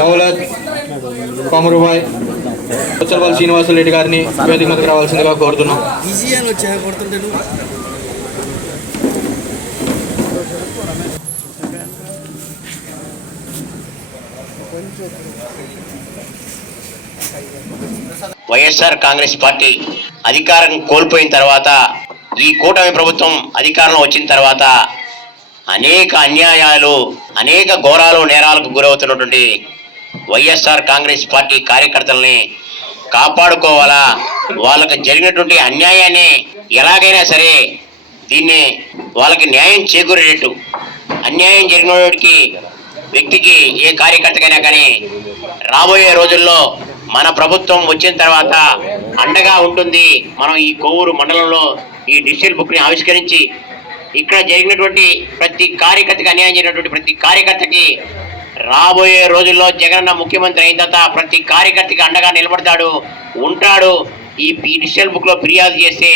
దౌలత్ కొమరుబాయ్ ఉచ్చలపల్లి శ్రీనివాసరెడ్డి గారిని వేదిక మీదకి రావాల్సిందిగా కోరుతున్నాం. వైఎస్ఆర్ కాంగ్రెస్ పార్టీ అధికారం కోల్పోయిన తర్వాత, ఈ కూటమి ప్రభుత్వం అధికారంలో వచ్చిన తర్వాత అనేక అన్యాయాలు, అనేక ఘోరాలు, నేరాలకు గురవుతున్నటువంటి వైఎస్ఆర్ కాంగ్రెస్ పార్టీ కార్యకర్తల్ని కాపాడుకోవాలా, వాళ్ళకి జరిగినటువంటి అన్యాయాన్ని ఎలాగైనా సరే దీన్ని వాళ్ళకి న్యాయం చేకూరేటట్టు, అన్యాయం జరిగిన వ్యక్తికి ఏ కార్యకర్తకైనా కానీ రాబోయే రోజుల్లో మన ప్రభుత్వం వచ్చిన తర్వాత అండగా ఉంటుంది. మనం ఈ కొవ్వూరు మండలంలో ఈ డిజిటల్ బుక్ని ఆవిష్కరించి ఇక్కడ జరిగినటువంటి ప్రతి కార్యకర్తకి, అన్యాయం జరిగినటువంటి ప్రతి కార్యకర్తకి రాబోయే రోజుల్లో జగనన్న ముఖ్యమంత్రి అయిన తర్వాత ప్రతి కార్యకర్తకి అండగా నిలబడతాడు, ఉంటాడు. ఈ డిజిటల్ బుక్లో ఫిర్యాదు చేస్తే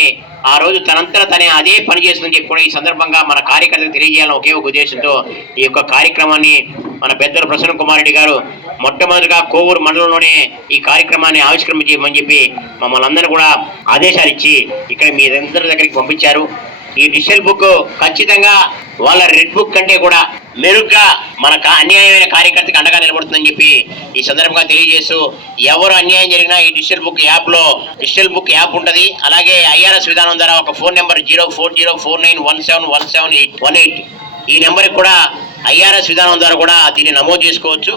ఆ రోజు తనంతట తనే అదే పని చేస్తుందని చెప్పి కూడా ఈ సందర్భంగా మన కార్యకర్తలకు తెలియజేయాలని ఒకే ఒక ఉద్దేశంతో ఈ యొక్క కార్యక్రమాన్ని మన పెద్దలు ప్రసన్న కుమార్ రెడ్డి గారు మొట్టమొదటిగా కొవ్వూరు మండలంలోనే ఈ కార్యక్రమాన్ని ఆవిష్కరించమని చెప్పి మమ్మల్ని అందరూ కూడా ఆదేశాలు ఇచ్చి ఇక్కడ మీ అందరి దగ్గరికి పంపించారు. ఈ డిజిటల్ బుక్ ఖచ్చితంగా వాళ్ళ రెడ్ బుక్ కంటే కూడా మెరుగ్గా మన అన్యాయమైన కార్యకర్తకి అండగా నిలబడుతుందని చెప్పి ఈ సందర్భంగా తెలియజేస్తూ, ఎవరు అన్యాయం జరిగినా ఈ డిజిటల్ బుక్ యాప్లో డిజిటల్ బుక్ యాప్ ఉంటుంది. అలాగే ఐఆర్ఎస్ విధానం ద్వారా ఒక ఫోన్ నెంబర్ 040491717818 ఈ నెంబర్కి కూడా ఐఆర్ఎస్ విధానం ద్వారా కూడా దీన్ని నమోదు చేసుకోవచ్చు.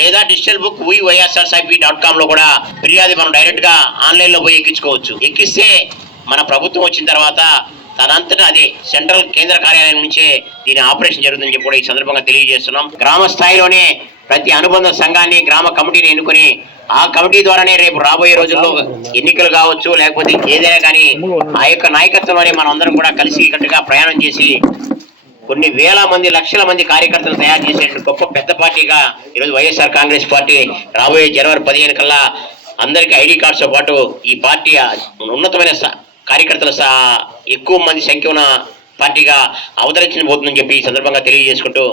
లేదా డిజిటల్ బుక్ wyrsrcip.com లో కూడా ఫిర్యాదు మనం డైరెక్ట్గా ఆన్లైన్లో పోయి ఎక్కించుకోవచ్చు. ఎక్కిస్తే మన ప్రభుత్వం వచ్చిన తర్వాత తనంతటా అదే సెంట్రల్ కేంద్ర కార్యాలయం నుంచే దీని ఆపరేషన్ జరుగుతుందని చెప్పి కూడా ఈ సందర్భంగా తెలియజేస్తున్నాం. గ్రామ స్థాయిలోనే ప్రతి అనుబంధ సంఘాన్ని, గ్రామ కమిటీని ఎన్నుకొని ఆ కమిటీ ద్వారానే రేపు రాబోయే రోజుల్లో ఎన్నికలు కావచ్చు, లేకపోతే ఏదైనా కానీ ఆ యొక్క నాయకత్వంలోనే మనం అందరం కూడా కలిసి కట్టుగా ప్రయాణం చేసి కొన్ని వేల మంది, లక్షల మంది కార్యకర్తలు తయారు చేసే గొప్ప పెద్ద పార్టీగా ఈరోజు వైఎస్ఆర్ కాంగ్రెస్ పార్టీ రాబోయే జనవరి 15 కల్లా అందరికీ ఐడి కార్డ్స్తో పాటు ఈ పార్టీ ఉన్నతమైన కార్యకర్తల ఎక్కువ మంది సంఖ్య ఉన్న పార్టీగా అవతరించబోతుందని చెప్పి ఈ సందర్భంగా తెలియజేసుకుంటూ